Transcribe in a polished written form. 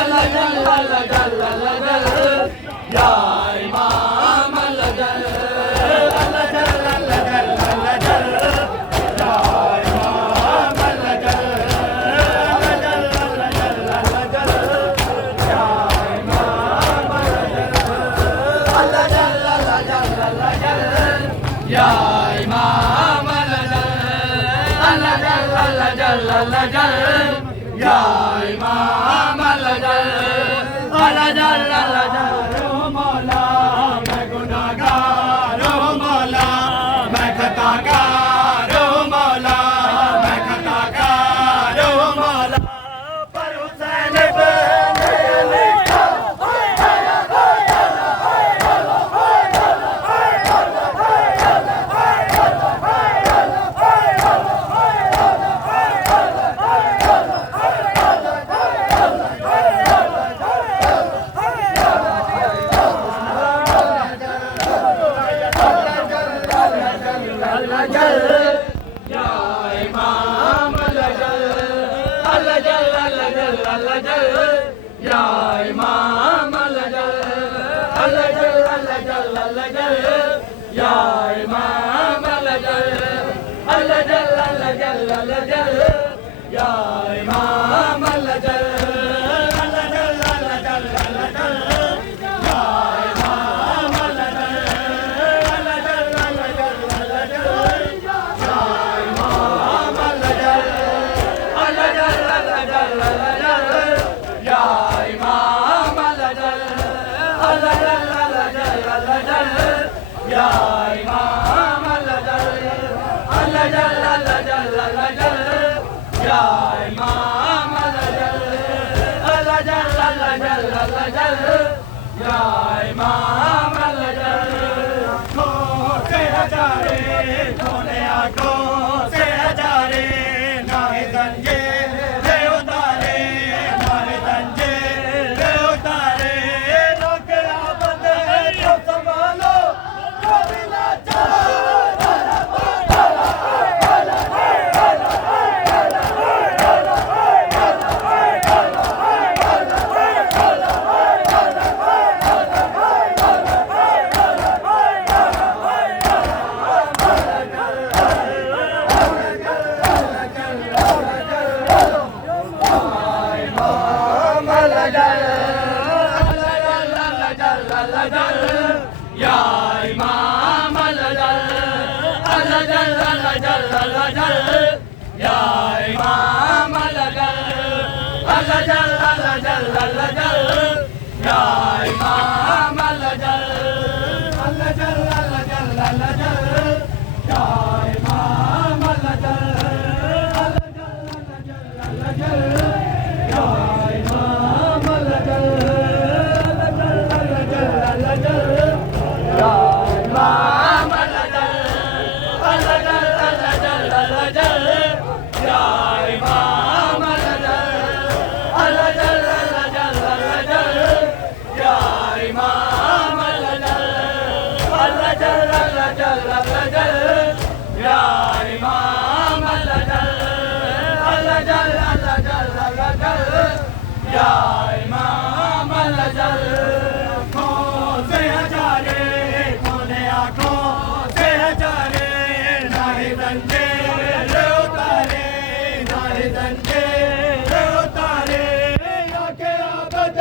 अल्लाह जल अल्लाह जल अल्लाह जल या इमाम अल्लाह जल अल्लाह जल अल्लाह जल अल्लाह जल या इमाम अल्लाह जल अल्लाह जल अल्लाह जल अल्लाह जल या इमाम अल्लाह जल अल्लाह जल अल्लाह जल या इमाम अल्लाह जल अल्लाह जल अल्लाह जल या इमाम अल्लाह जल अल्लाह जल अल्लाह जल ओ मौला मैं गुनाहगार ओ मौला मैं खताकार ओ मौला मैं खताकार ओ मौला पर हुसैन पे लिखा या इमाम अल्लाह जल अल्लाह जल अल्लाह जल अल्लाह जल या इमाम अल्लाह जल अल्लाह जल अल्लाह जल अल्लाह जल या इमाम अल्लाह जल अल्लाह जल अल्लाह जल अल्लाह जल या इमाम अल्लाह जल अल्लाह जल अल्लाह जल अल्लाह जल या इमाम अल्लाह जल अल्लाह जल अल्लाह जल अल्लाह जल या इमाम अल्लाह जल अल्लाह जल अल्लाह जल अल्लाह जल या इमाम अल्लाह जल अल्लाह जल अल्लाह जल अल्लाह जल या इमाम अल्लाह जल अल्लाह जल अल्लाह जल अल्लाह जल या इमाम अल्लाह जल से हजारे सोने आंखों से हजारे नाहे दंजे या इमाम अल्लाह जल अल्लाह जल अल्लाह जल अल्लाह जल या इमाम अल्लाह जल अल्लाह जल अल्लाह जल अल्लाह जल या इमाम अल्लाह जल अल्लाह जल अल्लाह जल अल्लाह जल या इमाम अल्लाह जल अल्लाह जल अल्लाह जल अल्लाह जल या इमाम अल्लाह जल या इमाम अल्लाह जल से हजारे खोले आंखों से हजारे नाहे दंजे उतारे नाहे दंजे उतारे या के आबद